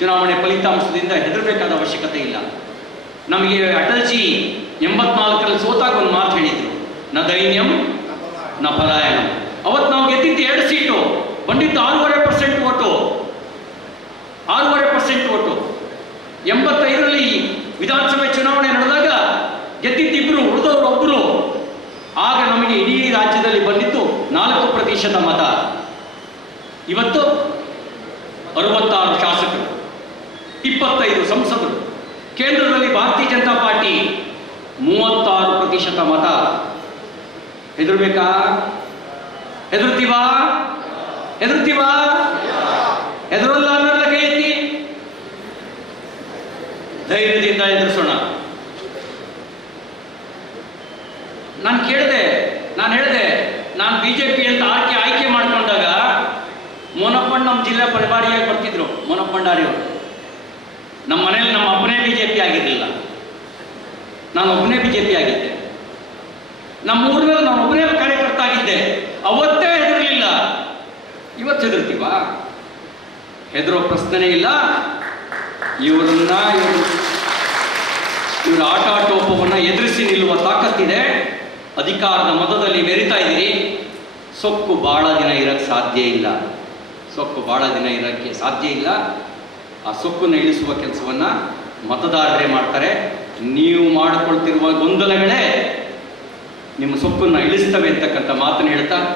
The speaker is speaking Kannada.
ಚುನಾವಣೆ ಫಲಿತಾಂಶದಿಂದ ಹೆದರಬೇಕಾದ ಅವಶ್ಯಕತೆ ಇಲ್ಲ. ನಮಗೆ ಅಟಲ್ಜಿ 84ರಲ್ಲಿ ಸೋತಾಗ ಒಂದು ಮಾತು ಹೇಳಿದರು, ನ ದೈನ್ಯಂ ನ ಪಲಾಯನಂ. ಅವತ್ತು ನಾವು ಗೆದ್ದಿದ್ದು 2 ಸೀಟು, ಬಂದಿದ್ದು 6.5% ಓಟು. 6.5% ಓಟು. 85ರಲ್ಲಿ ವಿಧಾನಸಭೆ ಚುನಾವಣೆ ನಡೆದಾಗ ಗೆದ್ದಿದ್ದಿಬ್ಬರು, ಉಳಿದವರು ಒಬ್ಬರು. ಆಗ ನಮಗೆ ಇಡೀ ರಾಜ್ಯದಲ್ಲಿ ಬಂದಿದ್ದು 4% ಮತ. ಇವತ್ತು 66 ಶಾಸಕರು, 25 ಸಂಸದರು. ಕೇಂದ್ರದಲ್ಲಿ ಭಾರತೀಯ ಜನತಾ ಪಾರ್ಟಿ 36% ಮತ. ಹೆದರ್ಬೇಕಾ? ಹೆದರ್ತೀವಾ? ಹೆದರಲ್ಲ ಅನ್ನೋಲ್ಲ, ಕೈ ಎತ್ತಿ. ಧೈರ್ಯದಿಂದ ಎದುರಿಸೋಣ. ನಾನು ಹೇಳಿದೆ ನಾನು ಬಿಜೆಪಿ ಅಂತ ಆಯ್ಕೆ ಮಾಡ್ಕೊಂಡಾಗ ಮೋನಪ್ಪಣ್ಣ ನಮ್ಮ ಜಿಲ್ಲಾ ಪ್ರಭಾರಿಯಾಗಿ ಬರ್ತಿದ್ರು. ಮೋನಪ್ಪಣ್ಣಾರಿಯವರು ನಮ್ಮ ಮನೇಲಿ ನಮ್ಮ ಒಬ್ಬನೇ ಬಿಜೆಪಿ ಆಗಿರಲಿಲ್ಲ, ನಾನು ಒಬ್ಬನೇ ಬಿಜೆಪಿ ಆಗಿದ್ದೆ. ನಮ್ಮ ಊರಿನಲ್ಲಿ ನಾನು ಒಬ್ಬನೇ ಕಾರ್ಯಕರ್ತ ಆಗಿದ್ದೆ. ಅವತ್ತೇ ಹೆದರಲಿಲ್ಲ. ಇವತ್ತು ಹೆದರ್ತೀವ? ಹೆದರೋ ಪ್ರಶ್ನೆ ಇಲ್ಲ. ಇವರ ಆಟಾಟೋಪವನ್ನು ಎದುರಿಸಿ ನಿಲ್ಲುವ ತಾಕತ್ತಿದೆ. ಅಧಿಕಾರದ ಮತದಲ್ಲಿ ಮೆರಿತಾ ಇದ್ದೀರಿ. ಸೊಕ್ಕು ಭಾಳ ದಿನ ಇರೋಕ್ಕೆ ಸಾಧ್ಯ ಇಲ್ಲ. ಆ ಸೊಕ್ಕನ್ನು ಇಳಿಸುವ ಕೆಲಸವನ್ನು ಮತದಾರರೇ ಮಾಡ್ತಾರೆ. ನೀವು ಮಾಡಿಕೊಳ್ತಿರುವ ಗೊಂದಲಗಳೇ ನಿಮ್ಮ ಸೊಕ್ಕನ್ನು ಇಳಿಸ್ತವೆ ಅಂತಕ್ಕಂಥ ಮಾತನ್ನು ಹೇಳ್ತಾ